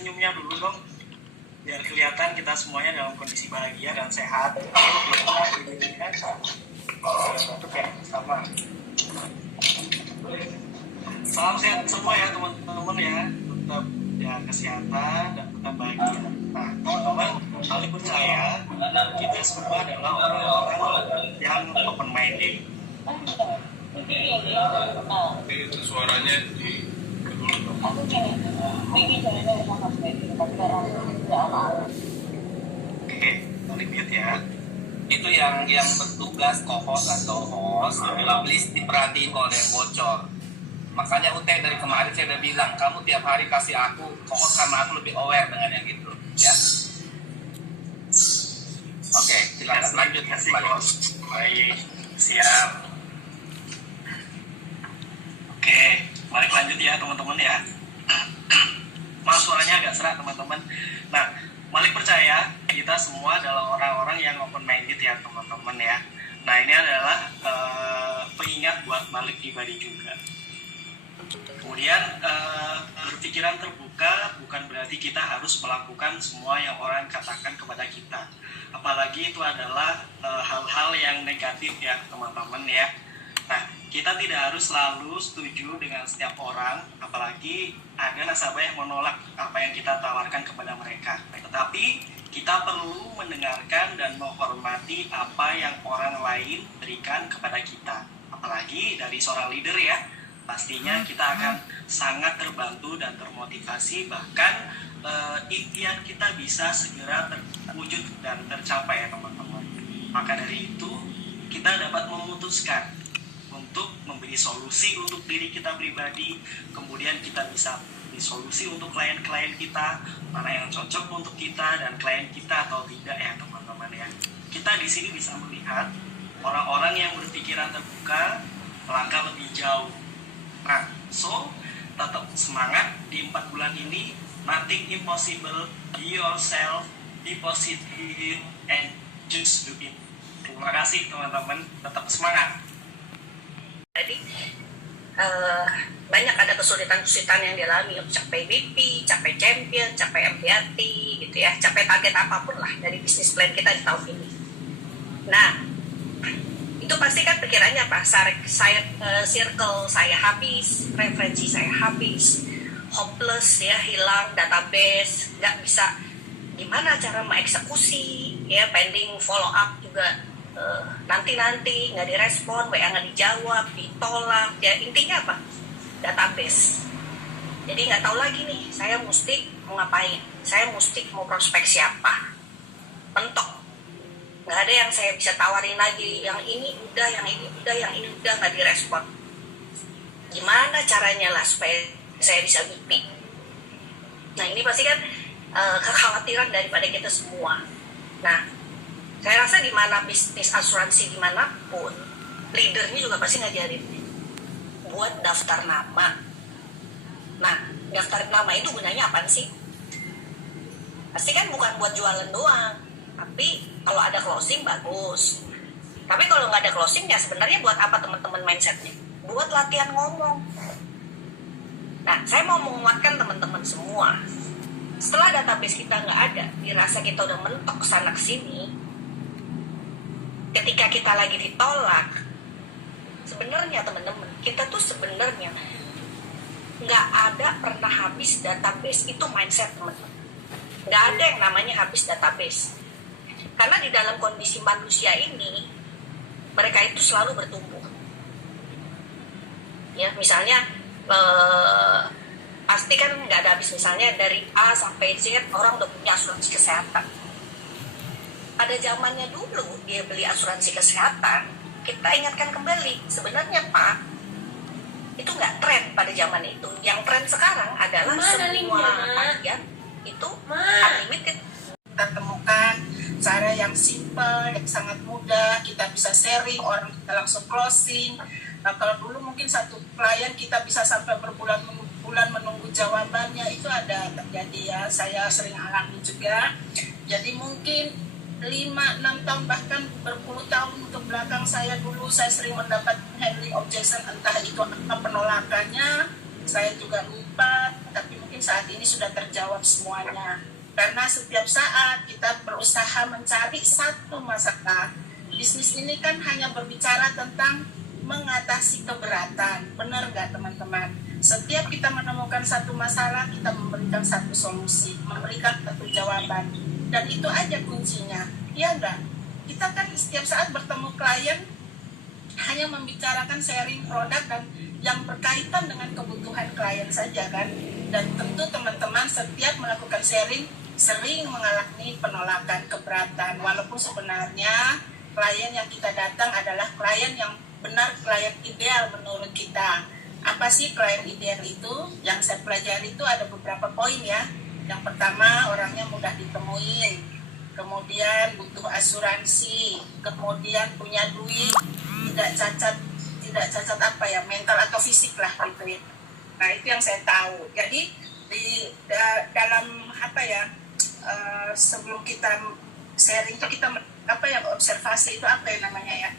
senyumnya dulu dong, biar kelihatan kita semuanya dalam kondisi bahagia dan sehat. Batuk ya, sama. Salam sehat semua ya teman-teman ya, tetap ya kesehatan dan tetap bahagia. Nah teman-teman, Malik percaya kita semua adalah orang-orang yang open minded. Itu suaranya di dulu. Oke, Malik mute ya. Itu yang bertugas co-host atau host, bila please diperhatiin kalau ada yang bocor. Makanya Ute dari kemarin saya udah bilang, kamu tiap hari kasih aku co-host karena aku lebih aware dengan yang gitu, ya. Oke, silakan lanjut ya, Baik, siap. Oke, balik lanjut ya teman-teman ya. Maaf suaranya agak serak teman-teman. Nah, Malik percaya kita semua adalah orang-orang yang open minded ya teman-teman ya. Nah ini adalah pengingat buat Malik pribadi juga. Kemudian berpikiran terbuka bukan berarti kita harus melakukan semua yang orang katakan kepada kita. Apalagi itu adalah hal-hal yang negatif ya teman-teman ya. Nah, kita tidak harus selalu setuju dengan setiap orang, apalagi ada nasabah yang menolak apa yang kita tawarkan kepada mereka. Tetapi kita perlu mendengarkan dan menghormati apa yang orang lain berikan kepada kita. Apalagi dari seorang leader ya, pastinya kita akan sangat terbantu dan termotivasi, bahkan impian kita bisa segera terwujud dan tercapai ya teman-teman. Maka dari itu, kita dapat memutuskan untuk memberi solusi untuk diri kita pribadi, kemudian kita bisa beri solusi untuk klien-klien kita, mana yang cocok untuk kita dan klien kita atau tidak ya teman-teman ya. Kita di sini bisa melihat orang-orang yang berpikiran terbuka melangkah lebih jauh. Nah, so tetap semangat di 4 bulan ini. Nothing impossible. Be yourself, be positive, and just do it. Terima kasih teman-teman, tetap semangat. Jadi banyak ada kesulitan-kesulitan yang dialami untuk capai BP, capai champion, capai MDRT gitu ya, capai target apapun lah dari bisnis plan kita di tahun ini. Nah, itu pasti kan pikirannya apa? Circle saya habis, referensi saya habis, hopeless ya, hilang database, nggak bisa gimana cara mengeksekusi ya, pending follow up juga. Nanti nggak direspon, WA nggak dijawab, ditolak ya, intinya apa? Database. Jadi nggak tahu lagi nih saya mesti mau ngapain, saya mesti mau prospek siapa, mentok, nggak ada yang saya bisa tawarin lagi, yang ini udah, yang ini udah, yang ini udah, nggak direspon. Gimana caranya lah supaya saya bisa BP? Nah ini pasti kan kekhawatiran daripada kita semua. Nah, saya rasa di mana bisnis asuransi dimanapun, leadernya juga pasti ngajarin buat daftar nama. Nah, daftar nama itu gunanya apa sih? Pasti kan bukan buat jualan doang, tapi kalau ada closing bagus. Tapi kalau nggak ada closingnya, sebenarnya buat apa teman-teman mindsetnya? Buat latihan ngomong. Nah, saya mau menguatkan teman-teman semua. Setelah database kita nggak ada, dirasa kita udah mentok sana kesini, ketika kita lagi ditolak, sebenarnya teman-teman, kita tuh sebenarnya nggak ada pernah habis database. Itu mindset teman-teman. Nggak ada yang namanya habis database. Karena di dalam kondisi manusia ini, mereka itu selalu bertumbuh. Ya, misalnya pasti kan nggak ada habis. Misalnya dari A sampai Z orang udah punya asuransi kesehatan. Pada zamannya dulu dia beli asuransi kesehatan, kita ingatkan kembali, sebenarnya Pak, itu nggak tren pada zaman itu. Yang tren sekarang adalah semua pasien itu unlimited. Kita temukan cara yang simple, yang sangat mudah, kita bisa sharing, orang kita langsung closing. Nah, kalau dulu mungkin satu klien kita bisa sampai berbulan-bulan menunggu jawabannya, itu ada terjadi ya, saya sering alami juga. Jadi mungkin 5-6 tahun bahkan berpuluh tahun ke belakang saya sering mendapat handling objection, entah itu apa penolakannya, saya juga lupa, tapi mungkin mungkin saat ini sudah terjawab semuanya. Karena setiap saat kita berusaha mencari satu masalah. Bisnis ini kan hanya berbicara tentang mengatasi keberatan. Benar nggak teman-teman? Setiap kita menemukan satu masalah, kita memberikan satu solusi, memberikan satu jawaban. Dan itu aja kuncinya. Iya nggak? Kita kan setiap saat bertemu klien hanya membicarakan sharing produk dan yang berkaitan dengan kebutuhan klien saja kan. Dan tentu teman-teman setiap melakukan sharing sering mengalami penolakan, keberatan. Walaupun sebenarnya klien yang kita datang adalah klien yang benar, klien ideal menurut kita. Apa sih klien ideal itu? Yang saya pelajari itu ada beberapa poin ya. Yang pertama, orangnya mudah ditemuin. Kemudian butuh asuransi. Kemudian punya duit, tidak cacat apa ya, mental atau fisik lah gitu ya. Nah itu yang saya tahu. Jadi dalam apa ya, sebelum kita sharing itu kita apa ya, observasi itu apa ya namanya ya.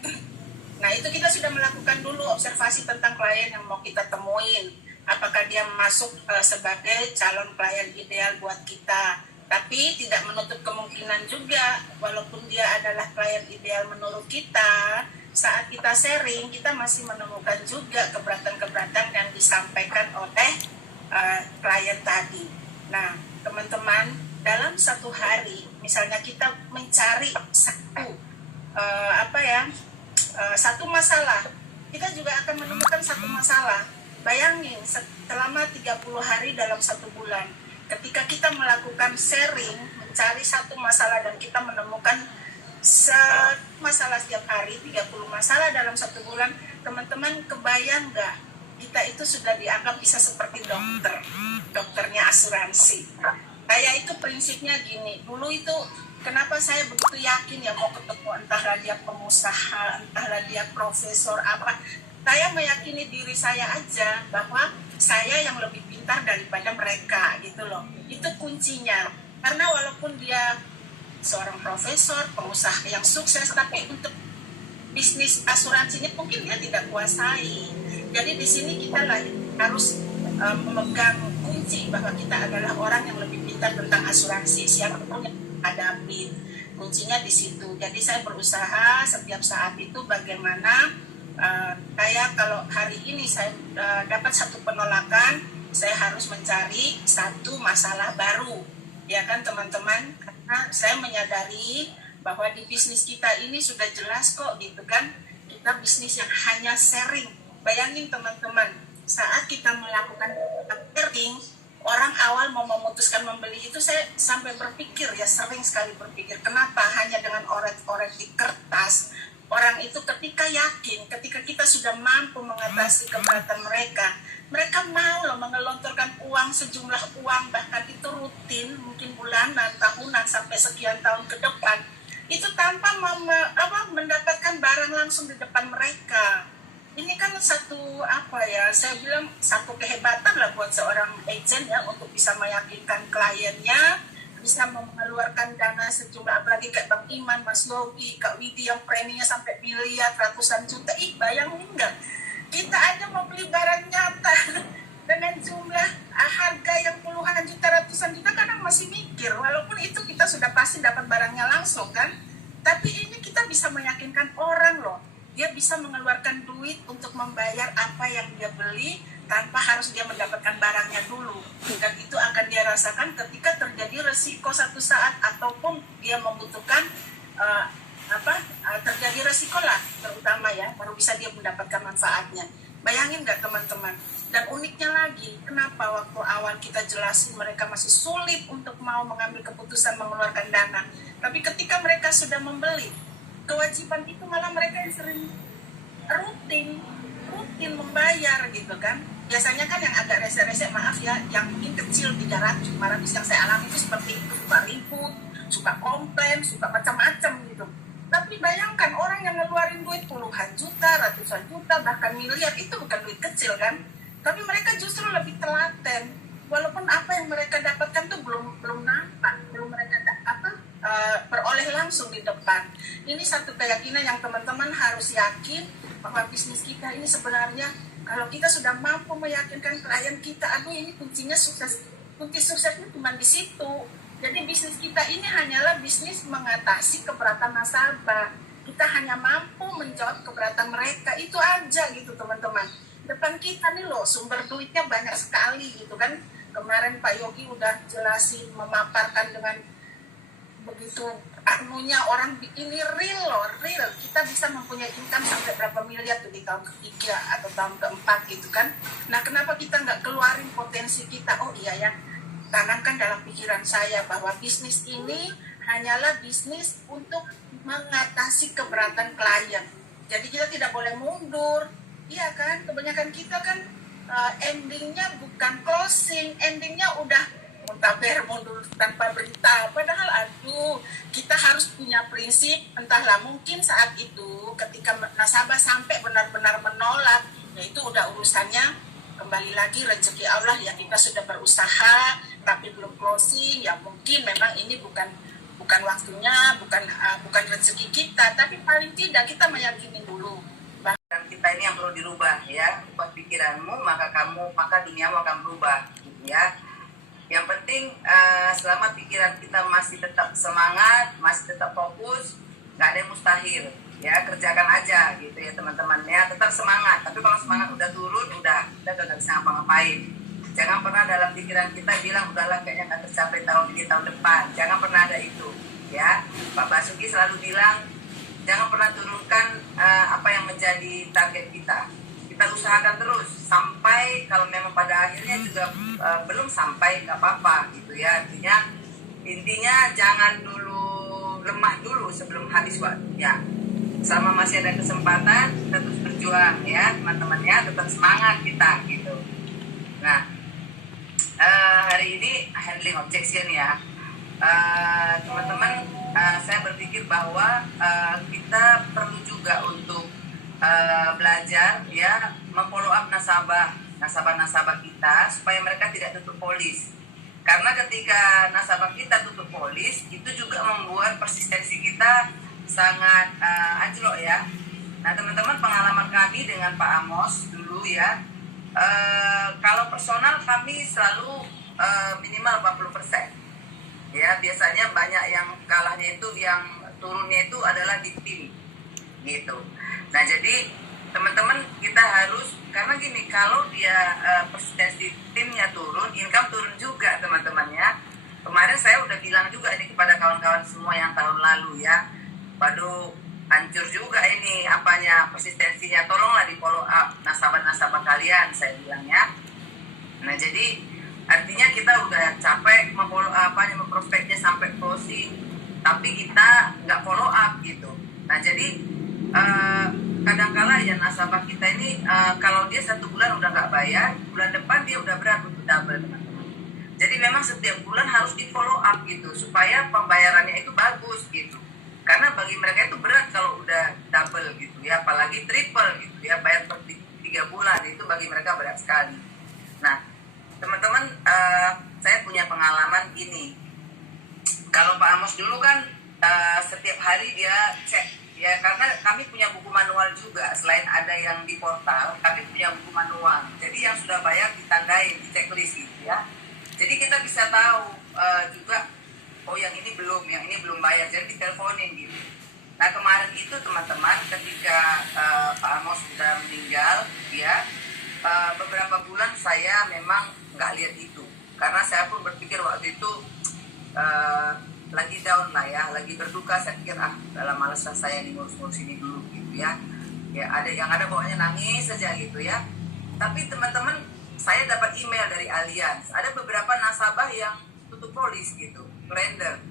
Nah itu kita sudah melakukan dulu observasi tentang klien yang mau kita temuin. Apakah dia masuk sebagai calon klien ideal buat kita. Tapi tidak menutup kemungkinan juga, walaupun dia adalah klien ideal menurut kita, saat kita sharing, kita masih menemukan juga keberatan-keberatan yang disampaikan oleh klien tadi. Nah, teman-teman, dalam satu hari, misalnya kita mencari satu masalah, kita juga akan menemukan satu masalah. Bayangin, selama 30 hari dalam satu bulan, ketika kita melakukan sharing, mencari satu masalah dan kita menemukan masalah setiap hari, 30 masalah dalam satu bulan, teman-teman kebayang nggak? Kita itu sudah dianggap bisa seperti dokternya asuransi. Saya itu prinsipnya gini, dulu itu kenapa saya begitu yakin ya mau ketemu entahlah dia pengusaha, entahlah dia profesor apa. Saya meyakini diri saya aja bahwa saya yang lebih pintar daripada mereka gitu loh. Itu kuncinya. Karena walaupun dia seorang profesor, pengusaha yang sukses, tapi untuk bisnis asuransinya mungkin dia tidak kuasai. Jadi di sini kita harus memegang kunci bahwa kita adalah orang yang lebih pintar tentang asuransi, siapapun yang hadapi. Kuncinya di situ. Jadi saya berusaha setiap saat itu bagaimana saya kalau hari ini saya dapat satu penolakan, saya harus mencari satu masalah baru. Ya kan teman-teman, karena saya menyadari bahwa di bisnis kita ini sudah jelas kok gitu kan, kita bisnis yang hanya sharing. Bayangin teman-teman, saat kita melakukan sharing, orang awal mau memutuskan membeli itu saya sampai berpikir ya, sering sekali berpikir, kenapa hanya dengan oret-oret di kertas, orang itu ketika yakin, ketika kita sudah mampu mengatasi keberatan mereka, mereka mau loh mengelontorkan uang, sejumlah uang, bahkan itu rutin, mungkin bulanan, tahunan, sampai sekian tahun ke depan, itu tanpa mendapatkan barang langsung di depan mereka. Ini kan satu saya bilang satu kehebatan lah buat seorang agent ya, untuk bisa meyakinkan kliennya, bisa mengeluarkan dana sejumlah, apalagi kayak Bang Iman, Mas Yogi, Kak Widi yang preminya sampai miliar, ratusan juta. Bayangin nggak? Kita aja mau beli barang nyata dengan jumlah harga yang puluhan juta, ratusan juta, kadang masih mikir, walaupun itu kita sudah pasti dapat barangnya langsung kan. Tapi ini kita bisa meyakinkan orang loh. Dia bisa mengeluarkan duit untuk membayar apa yang dia beli tanpa harus dia mendapatkan barangnya dulu. Dan itu akan dia rasakan ketika terjadi resiko satu saat ataupun dia membutuhkan terjadi resiko lah terutama ya, baru bisa dia mendapatkan manfaatnya. Bayangin nggak teman-teman? Dan uniknya lagi, kenapa waktu awal kita jelasin mereka masih sulit untuk mau mengambil keputusan mengeluarkan dana. Tapi ketika mereka sudah membeli, kewajiban itu malah mereka yang sering rutin membayar gitu kan. Biasanya kan yang agak rese-rese, maaf ya, yang mungkin kecil 300, 500 yang saya alami itu seperti itu, suka ribut, suka komplain, suka macam-macam gitu. Tapi bayangkan orang yang ngeluarin duit puluhan juta, ratusan juta, bahkan miliar, itu bukan duit kecil kan. Tapi mereka justru lebih telaten, walaupun apa yang mereka dapatkan tuh belum nampak, belum mereka peroleh langsung di depan. Ini satu keyakinan yang teman-teman harus yakin bahwa bisnis kita ini sebenarnya kalau kita sudah mampu meyakinkan klien kita, ini kuncinya sukses kunci suksesnya cuma di situ. Jadi bisnis kita ini hanyalah bisnis mengatasi keberatan nasabah. Kita hanya mampu menjawab keberatan mereka, itu aja gitu teman-teman. Depan kita nih loh sumber duitnya banyak sekali gitu kan. Kemarin Pak Yogi udah jelasin, memaparkan dengan begitu anunya, orang ini real loh, real. Kita bisa mempunyai income sampai berapa miliar tuh di tahun ketiga atau tahun keempat gitu kan. Nah kenapa kita nggak keluarin potensi kita? Oh iya ya, tanamkan dalam pikiran saya bahwa bisnis ini hanyalah bisnis untuk mengatasi keberatan klien. Jadi kita tidak boleh mundur. Iya kan, kebanyakan kita kan endingnya bukan closing, endingnya udah muntaber mundur tanpa berita. Padahal aduh, kita harus punya prinsip. Entahlah, mungkin saat itu ketika nasabah sampai benar-benar menolak, ya itu udah urusannya kembali lagi rezeki Allah ya. Kita sudah berusaha tapi belum closing, ya mungkin memang ini bukan waktunya, bukan rezeki kita, tapi paling tidak kita meyakini dulu. Dan kita ini yang perlu dirubah ya. Ubah pikiranmu, maka duniamu akan berubah gitu ya. Yang penting selama pikiran kita masih tetap semangat, masih tetap fokus, nggak ada yang mustahil ya. Kerjakan aja gitu ya teman-teman ya. Tetap semangat, tapi kalau semangat udah turun, udah kita nggak bisa ngapa-ngapain. Jangan pernah dalam pikiran kita bilang udahlah kayaknya nggak tercapai tahun ini, tahun depan. Jangan pernah ada itu ya. Pak Basuki selalu bilang jangan pernah turunkan apa yang menjadi target kita. Kita usahakan terus sampai kalau memang pada akhirnya juga belum sampai, nggak apa-apa gitu ya. Intinya jangan dulu lemah dulu sebelum habis waktunya. Selama masih ada kesempatan kita terus berjuang ya teman-teman ya, tetap semangat kita gitu. Nah hari ini handling objection ya teman-teman. Saya berpikir bahwa kita perlu juga untuk belajar ya, memfollow up nasabah kita supaya mereka tidak tutup polis. Karena ketika nasabah kita tutup polis, itu juga membuat persistensi kita sangat anjlok ya. Nah teman-teman, pengalaman kami dengan Pak Amos dulu ya, kalau personal kami selalu minimal 40%. Ya biasanya banyak yang kalahnya itu, yang turunnya itu adalah di tim gitu. Nah jadi teman-teman kita harus, karena gini, kalau dia persistensi timnya turun, income turun juga teman-teman ya. Kemarin saya udah bilang juga ini kepada kawan-kawan semua yang tahun lalu ya, waduh hancur juga ini apanya persistensinya, tolonglah di follow up nasabah-nasabah kalian, saya bilang ya. Nah jadi artinya kita udah capek memprospeknya sampai closing, tapi kita nggak follow up gitu. Nah jadi kadang-kala ya nasabah kita ini kalau dia 1 bulan udah nggak bayar, bulan depan dia udah berat untuk double teman-teman. Jadi memang setiap bulan harus di follow up gitu supaya pembayarannya itu bagus gitu. Karena bagi mereka itu berat kalau udah double gitu ya, apalagi triple gitu ya, bayar per 3 bulan itu bagi mereka berat sekali. Nah teman-teman, saya punya pengalaman gini. Kalau Pak Amos dulu kan setiap hari dia cek ya, karena kami punya buku manual juga. Selain ada yang di portal, kami punya buku manual. Jadi yang sudah bayar ditandain, di checklist gitu ya. Jadi kita bisa tahu juga, oh yang ini belum bayar, jadi diteleponin gitu. Nah kemarin itu teman-teman, ketika Pak Amos sudah meninggal ya, beberapa bulan saya memang nggak lihat itu, karena saya pun berpikir waktu itu lagi down lah ya, lagi berduka. Saya pikir dalam malas saya ngurus ini dulu gitu ya. Ya ada yang ada bawahnya nangis saja gitu ya. Tapi teman-teman, saya dapat email dari Allianz, ada beberapa nasabah yang tutup polis gitu, surrender.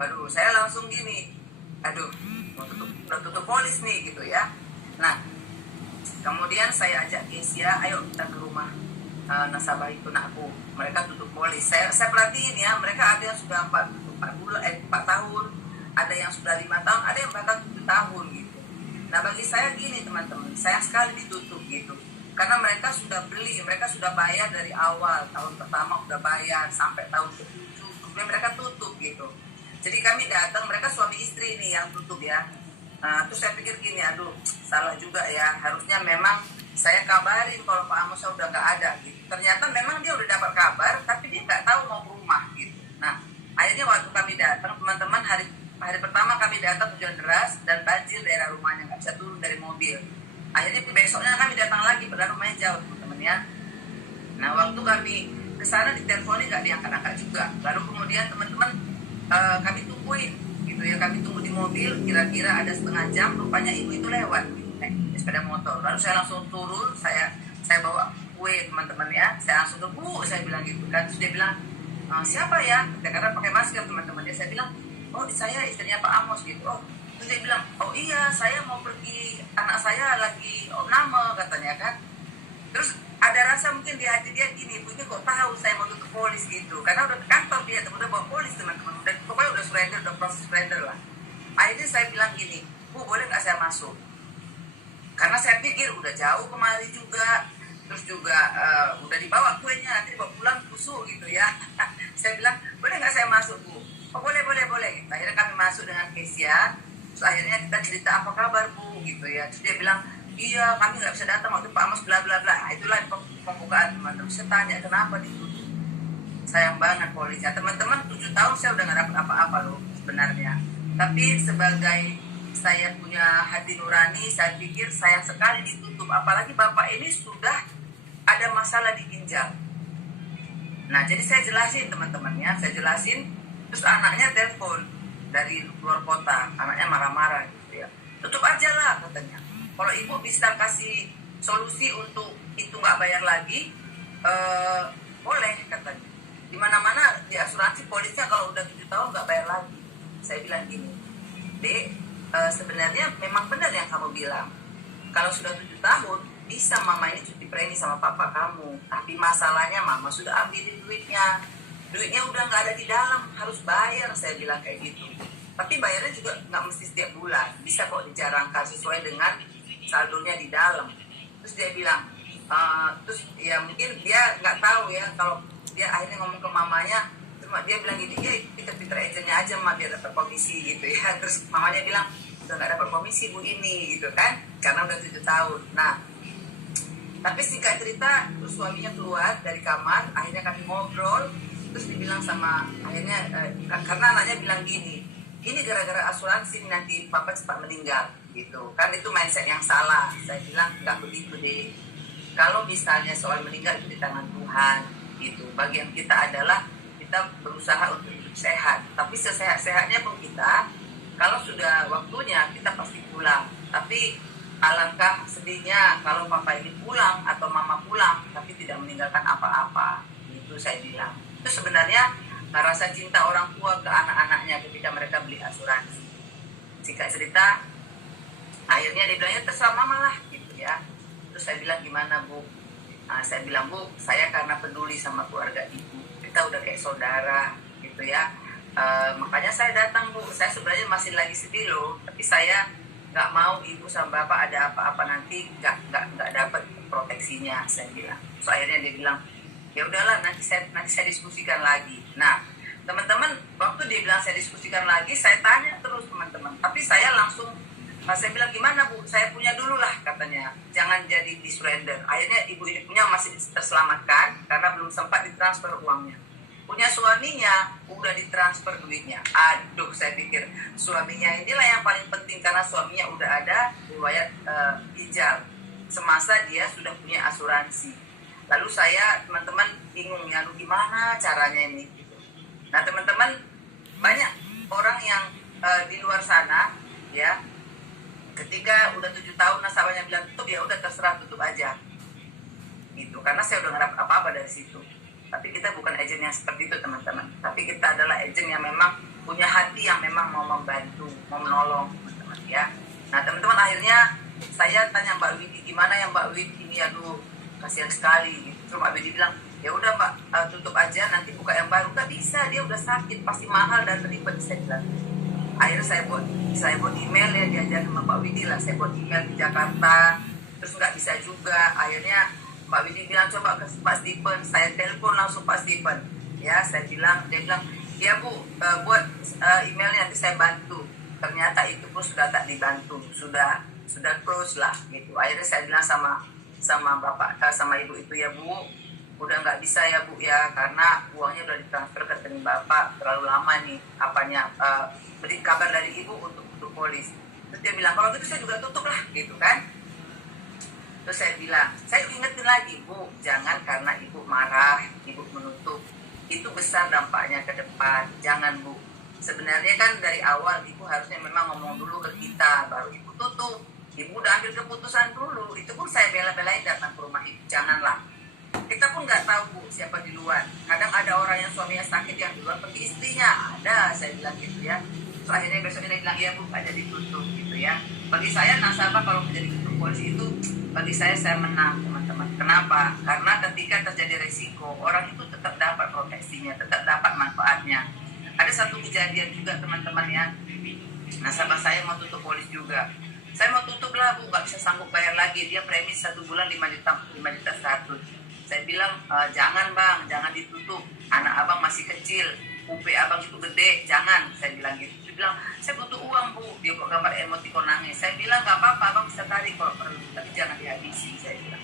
Aduh, saya langsung gini, aduh, udah tutup polis nih gitu ya. Nah kemudian saya ajak Kesia, ayo kita ke rumah nasabah itu nakku. Mereka tutup polis. Saya perhatiin ya, mereka ada yang sudah 4 tahun, ada yang sudah 5 tahun, ada yang bahkan 7 tahun gitu. Nah bagi saya gini teman-teman, sayang sekali ditutup gitu. Karena mereka sudah beli, mereka sudah bayar dari awal, tahun pertama udah bayar sampai tahun ke-7, kemudian mereka tutup gitu. Jadi kami datang, mereka suami istri nih yang tutup ya. Terus saya pikir gini, aduh salah juga ya, harusnya memang saya kabarin kalau Pak Amos udah nggak ada gitu. ternyata memang dia udah dapat kabar tapi dia nggak tahu mau ke rumah gitu. Nah akhirnya waktu kami datang teman-teman, hari pertama kami datang hujan deras dan banjir daerah rumahnya, nggak bisa turun dari mobil. Akhirnya besoknya kami datang lagi, padahal rumahnya jauh teman-teman ya. Nah waktu kami ke sana diteleponin nggak diangkat-angkat juga. Lalu kemudian teman-teman kami tungguin gitu ya, kami tunggu di mobil kira-kira ada setengah jam, rupanya ibu itu lewat naik sepeda motor. Lalu saya langsung turun, saya bawa kue teman-teman ya, saya langsung ke Bu, saya bilang gitu kan. Terus dia bilang siapa ya, karena pakai masker teman-teman ya. Saya bilang oh saya istrinya Pak Amos gitu. Oh terus dia bilang oh iya saya mau pergi, anak saya lagi nama katanya kan. Terus ada rasa mungkin di hati dia gini, Bu ini kok tahu saya mau ke polis gitu, karena udah ke kantor dia, udah bawa polis teman-teman, udah pokoknya udah surrender, udah proses surrender lah. Akhirnya saya bilang gini, Bu boleh nggak saya masuk? Karena saya pikir udah jauh kemari juga, terus juga udah dibawa kuenya, nanti dibawa pulang busuk gitu ya. Saya bilang boleh nggak saya masuk Bu? Oh boleh. Akhirnya kami masuk dengan Kesia, terus akhirnya kita cerita apa kabar Bu gitu ya. Terus dia bilang iya kami nggak bisa datang waktu Pak Amos bla bla bla. Nah, itulah pembukaan teman-teman. Saya tanya kenapa ditutup. Sayang banget polisnya teman-teman, 7 tahun saya udah nggak dapat apa-apa loh sebenarnya. Tapi sebagai saya punya hati nurani, saya pikir sayang sekali ditutup. Apalagi bapak ini sudah ada masalah di ginjal. Nah jadi saya jelasin teman-teman ya, saya jelasin. Terus anaknya telepon dari luar kota, anaknya marah-marah gitu ya. Tutup aja lah katanya. Kalau ibu bisa kasih solusi untuk itu nggak bayar lagi, boleh katanya. Di mana-mana di asuransi polisnya kalau udah 7 tahun nggak bayar lagi. Saya bilang gini, Dek, sebenarnya memang benar yang kamu bilang. Kalau sudah 7 tahun, bisa mama ini cuti premi sama papa kamu. Tapi masalahnya mama sudah ambilin duitnya. Duitnya udah nggak ada di dalam, harus bayar. Saya bilang kayak gitu. Tapi bayarnya juga nggak mesti setiap bulan. Bisa kok dijarangkan sesuai dengan saldonya di dalam. Terus dia bilang, terus ya mungkin dia nggak tahu ya, kalau dia akhirnya ngomong ke mamanya, cuma dia bilang gini, ya kita pinter agentnya aja mah biar dapat komisi gitu ya. Terus mamanya bilang udah nggak dapat komisi Bu ini gitu kan, karena udah 7 tahun. Nah tapi singkat cerita, terus suaminya keluar dari kamar, akhirnya kami ngobrol, terus dibilang sama akhirnya karena anaknya bilang gini, ini gara-gara asuransi nanti papa cepat meninggal gitu kan. Itu mindset yang salah. Saya bilang nggak begitu deh, kalau misalnya soal meninggal itu di tangan Tuhan gitu. Bagian kita adalah kita berusaha untuk hidup sehat, tapi sesehat-sehatnya pun kita kalau sudah waktunya kita pasti pulang. Tapi alangkah sedihnya kalau papa ini pulang atau mama pulang tapi tidak meninggalkan apa-apa. Itu saya bilang. Itu sebenarnya rasa cinta orang tua ke anak-anaknya ketika mereka beli asuransi. Singkat cerita, akhirnya dia bilangnya terserah mama lah gitu ya. Terus saya bilang gimana Bu? Saya bilang Bu, saya karena peduli sama keluarga ibu, kita udah kayak saudara gitu ya. Makanya saya datang Bu. Saya sebenarnya masih lagi sedih loh, tapi saya nggak mau ibu sama bapak ada apa-apa nanti nggak dapat proteksinya. Saya bilang. So akhirnya dia bilang ya udahlah nanti saya diskusikan lagi. Nah teman-teman, waktu dia bilang saya diskusikan lagi, saya tanya terus teman-teman. Tapi saya langsung saya bilang gimana Bu, saya punya dulu lah katanya, jangan jadi di surrender. Akhirnya ibu ini punya masih terselamatkan karena belum sempat ditransfer uangnya. Punya suaminya udah ditransfer duitnya. Aduh, saya pikir suaminya inilah yang paling penting karena suaminya udah ada riwayat ginjal semasa dia sudah punya asuransi. Lalu saya teman-teman bingung ya, gimana caranya ini gitu. Nah teman-teman, banyak orang yang di luar sana ya, ketika udah 7 tahun nasabahnya bilang tutup, ya udah terserah tutup aja gitu, karena saya udah nggak dapat apa-apa dari situ. Tapi kita bukan agent yang seperti itu teman-teman, tapi kita adalah agent yang memang punya hati yang memang mau membantu, mau menolong teman-teman ya. Nah teman-teman, akhirnya saya tanya Mbak Widi, gimana ya Mbak Widi ini, aduh kasihan sekali gitu. Terus Mbak Widi bilang ya udah Mbak, tutup aja, nanti buka yang baru. Nggak bisa, dia udah sakit, pasti mahal dan ribet. Saya bilang. Akhirnya saya buat email ya, diajar sama Mbak Widi lah, saya buat email di Jakarta, terus nggak bisa juga. Akhirnya Mbak Widi bilang coba ke Pak Stephen, saya telepon langsung Pak Stephen ya. Saya bilang, dia bilang ya Bu, buat emailnya nanti saya bantu. Ternyata itu pun sudah tak dibantu, sudah close lah gitu. Akhirnya saya bilang sama bapak, sama ibu itu, ya Bu, udah nggak bisa ya Bu ya, karena uangnya udah ditransfer ke rekening Bapak, terlalu lama nih beri kabar dari Ibu untuk tutup polis. Terus dia bilang, kalau gitu saya juga tutup lah gitu kan. Terus saya bilang, saya ingetin lagi Bu, jangan karena Ibu marah, Ibu menutup, itu besar dampaknya ke depan. Jangan Bu, sebenarnya kan dari awal Ibu harusnya memang ngomong dulu ke kita, baru Ibu tutup. Ibu udah ambil keputusan dulu, itu pun saya bela-belain datang ke rumah Ibu. Janganlah, kita pun nggak tahu Bu siapa di luar. Kadang ada orang yang suaminya sakit yang di luar pergi istrinya, ada, saya bilang gitu ya. Terus akhirnya besoknya dia bilang, iya Bu, nggak jadi tutup gitu ya. Bagi saya nasabah kalau menjadi tutup polisi itu, bagi saya menang teman-teman. Kenapa? Karena ketika terjadi resiko, orang itu tetap dapat proteksinya, tetap dapat manfaatnya. Ada satu kejadian juga teman-teman ya, nasabah saya mau tutup polis juga. Saya mau tutup lah Bu, nggak bisa sanggup bayar lagi. Dia premis 1 bulan 5 juta 100. Saya bilang, jangan Bang, jangan ditutup. Anak abang masih kecil, UP abang itu gede, jangan. Saya bilang gitu. Dia bilang, saya butuh uang Bu. Dia kok gambar emoticon nangis. Saya bilang, nggak apa-apa, abang bisa tarik kalau perlu, tapi jangan dihabisi. Saya bilang.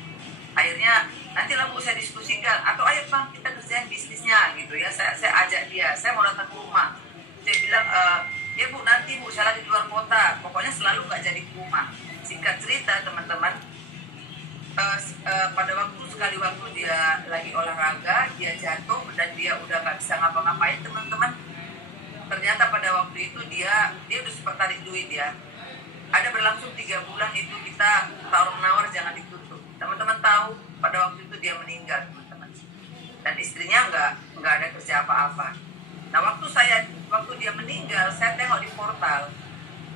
Akhirnya, nantilah Bu saya diskusikan. Atau ayo Bang, kita kerjain bisnisnya gitu ya. Saya ajak dia, saya mau datang ke rumah. Dia bilang, ya Bu, nanti Bu, saya lagi di luar kota. Pokoknya selalu nggak jadi ke rumah. Singkat cerita teman-teman, pada sekali waktu dia lagi olahraga, dia jatuh dan dia udah nggak bisa ngapa-ngapain teman-teman. Ternyata pada waktu itu dia udah sempat tarik duit ya. Ada berlangsung 3 bulan itu kita tawar-menawar jangan ditutup. Teman-teman tahu pada waktu itu dia meninggal teman-teman. Dan istrinya nggak ada kerja apa-apa. Nah waktu dia meninggal, saya tengok di portal,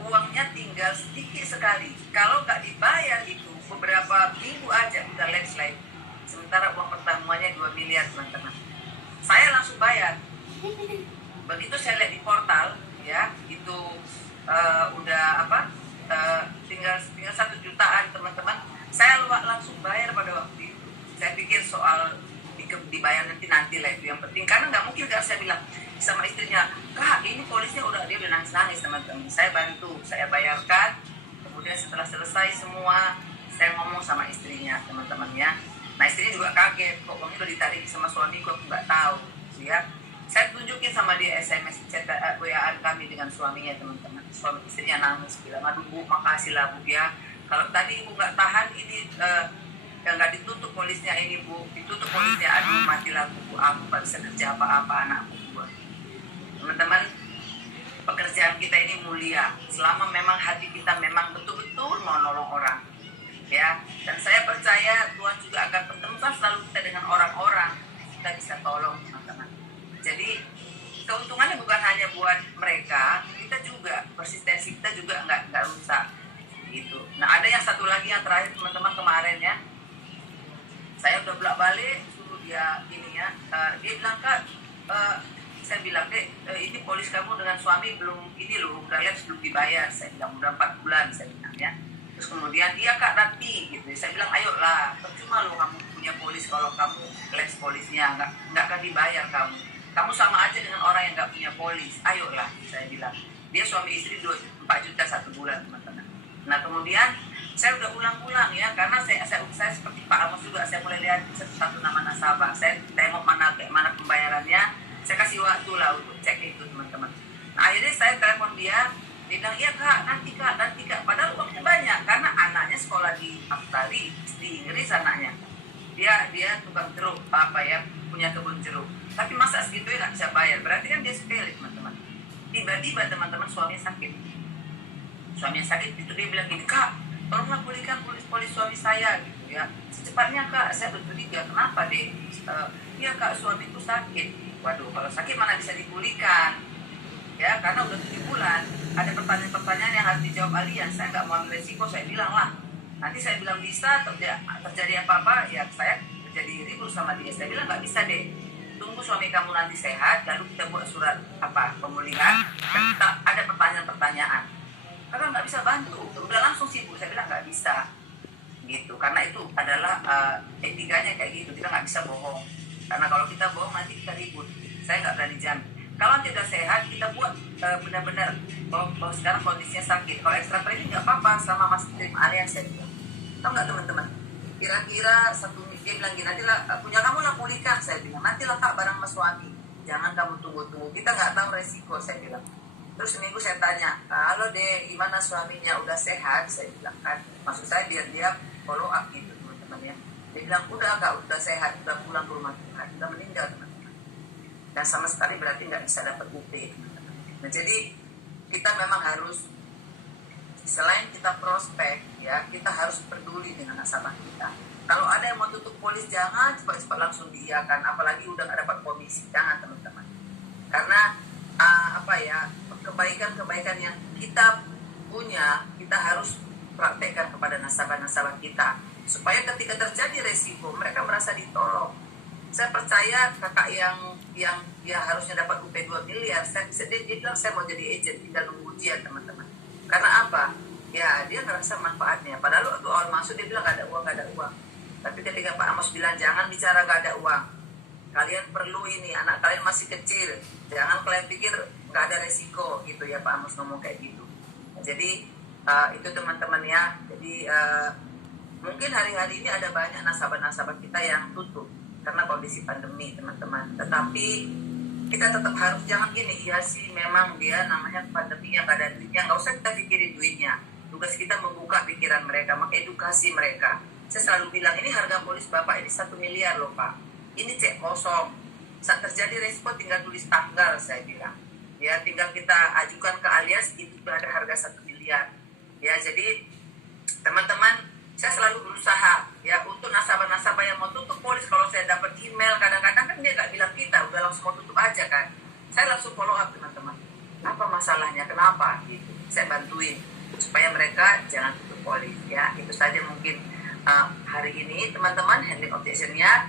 uangnya tinggal sedikit sekali. Kalau nggak dibayar itu beberapa minggu aja udah landslide. Sementara uang pertamuannya 2 miliar teman-teman. Saya langsung bayar. Begitu saya lihat di portal ya, itu tinggal 1 jutaan teman-teman. Saya langsung bayar pada waktu itu. Saya pikir soal dibayar nanti lah itu yang penting, karena nggak mungkin kan saya bilang sama istrinya, Kak ini polisnya dia udah nangis teman-teman. Saya bantu, saya bayarkan. Kemudian setelah selesai semua, saya ngomong sama istrinya teman-teman ya. Nah istrinya juga kaget, kok uangnya udah ditarik sama suamiku, aku nggak tahu ya. Saya tunjukin sama dia SMS chat WA-an kami dengan suaminya teman-teman. Suami istrinya nangis bilang, aduh Bu, makasih lah Bu ya. Kalau tadi Ibu nggak tahan ini nggak ditutup polisnya ini Bu, ditutup polisnya, aduh matilah Bu, aku nggak bisa kerja apa-apa anakku buat. Teman-teman, pekerjaan kita ini mulia selama memang hati kita memang betul-betul mau nolong orang ya. Dan saya percaya Tuhan juga akan pertemukan selalu kita dengan orang-orang kita bisa tolong teman-teman. Jadi keuntungannya bukan hanya buat mereka, kita juga persistensi kita juga nggak rusak gitu. Nah ada yang satu lagi yang terakhir teman-teman, kemarin ya saya udah bolak-balik suruh dia ini ya, dia bilang Kak, saya bilang Dek, ini polis kamu dengan suami belum ini loh, kalian belum dibayar. Saya bilang udah 4 bulan saya bilang ya. Terus kemudian dia Kak nanti gitu. Saya bilang ayolah, percuma loh kamu punya polis kalau kamu les polisnya nggak akan dibayar kamu. Kamu sama aja dengan orang yang nggak punya polis. Ayolah, saya bilang. Dia suami istri 4 juta 1 bulan teman-teman. Nah kemudian saya udah ulang-ulang ya, karena saya seperti Pak Amos juga, saya mulai lihat satu nama nasabah. Saya tengok mana pembayarannya. Saya kasih waktu lah untuk cek itu teman-teman. Nah akhirnya saya telepon dia bilang iya Kak, nanti Kak. Padahal uangnya banyak karena anaknya sekolah di Australia, di Inggris anaknya. Dia tukang jeruk punya kebun jeruk. Tapi masa segitu ya nggak bisa bayar, berarti kan dia sepele teman-teman. Tiba-tiba teman-teman suaminya sakit itu dia bilang gini, Kak tolonglah pulihkan polis suami saya gitu ya. Secepatnya Kak, saya bercuriga kenapa deh? Iya Kak, suamiku sakit. Waduh, kalau sakit mana bisa dipulihkan ya, karena udah 7 bulan. Ada pertanyaan-pertanyaan yang harus dijawab alien. Saya nggak mau ambil resiko, saya bilang lah nanti saya bilang bisa terjadi apa-apa ya, saya terjadi ribut sama dia. Saya bilang nggak bisa deh, tunggu suami kamu nanti sehat, lalu kita buat surat pemulihan dan kita ada pertanyaan-pertanyaan. Karena nggak bisa bantu, udah langsung sibuk. Saya bilang nggak bisa gitu, karena itu adalah etikanya kayak gitu, kita nggak bisa bohong. Karena kalau kita bohong nanti kita ribut. Saya nggak berani jamin. Kalau tidak sehat, kita buat benar-benar bahwa sekarang kondisinya sakit. Kalau ekstra training nggak apa-apa, sama Mas Tim alias saya bilang. Tahu nggak teman-teman? Kira-kira 1 dia bilang gini, nantilah punya kamu lah pulihkan. Saya bilang, nantilah kak barang mas suami, jangan kamu tunggu-tunggu, kita nggak tahu resiko. Saya bilang. Terus seminggu saya tanya, halo deh, gimana suaminya, udah sehat? Saya bilang kan, maksud saya biar dia follow up gitu teman-teman ya. Dia bilang, udah kak, udah sehat, udah pulang ke rumah Tuhan, udah meninggal teman-teman. Dan sama sekali berarti nggak bisa dapat UP teman-teman. Nah jadi kita memang harus, selain kita prospek ya, kita harus peduli dengan nasabah kita. Kalau ada yang mau tutup polis, jangan cepat-cepat langsung diiakan, apalagi udah nggak dapat komisi, jangan teman-teman. Karena kebaikan-kebaikan yang kita punya, kita harus praktekkan kepada nasabah-nasabah kita, supaya ketika terjadi resiko, mereka merasa ditolong. Saya percaya kakak yang dia harusnya dapat UP 2 miliar, dia bilang saya mau jadi agent, tinggal nunggu ujian teman-teman. Karena apa? Ya dia ngerasa manfaatnya. Padahal waktu awal masuk dia bilang gak ada uang. Tapi ketika Pak Amos bilang jangan bicara gak ada uang, kalian perlu ini, anak kalian masih kecil, jangan kalian pikir gak ada resiko gitu ya, Pak Amos ngomong kayak gitu. Nah, jadi itu teman-teman ya. Jadi mungkin hari-hari ini ada banyak nasabah-nasabah kita yang tutup karena kondisi pandemi teman-teman. Tetapi kita tetap harus, jangan gini, iya sih memang dia namanya pandemi yang gak ada duitnya, gak usah kita pikirin duitnya. Tugas kita membuka pikiran mereka, mengedukasi mereka. Saya selalu bilang, ini harga polis Bapak ini 1 miliar loh Pak. Ini cek kosong. Saat terjadi resiko tinggal tulis tanggal, saya bilang. Ya, tinggal kita ajukan ke alias, itu sudah ada harga 1 miliar. Ya, jadi teman-teman, saya selalu berusaha ya untuk nasabah-nasabah yang mau tutup polis. Kalau saya dapat email, kadang-kadang kan dia nggak bilang kita, udah langsung mau tutup aja kan. Saya langsung follow up teman-teman. Apa masalahnya? Kenapa? Gitu. Saya bantuin supaya mereka jangan tutup polis ya. Itu saja mungkin hari ini teman-teman handling objection-nya,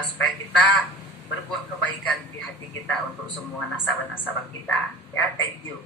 supaya kita berbuat kebaikan di hati kita untuk semua nasabah-nasabah kita ya. Thank you.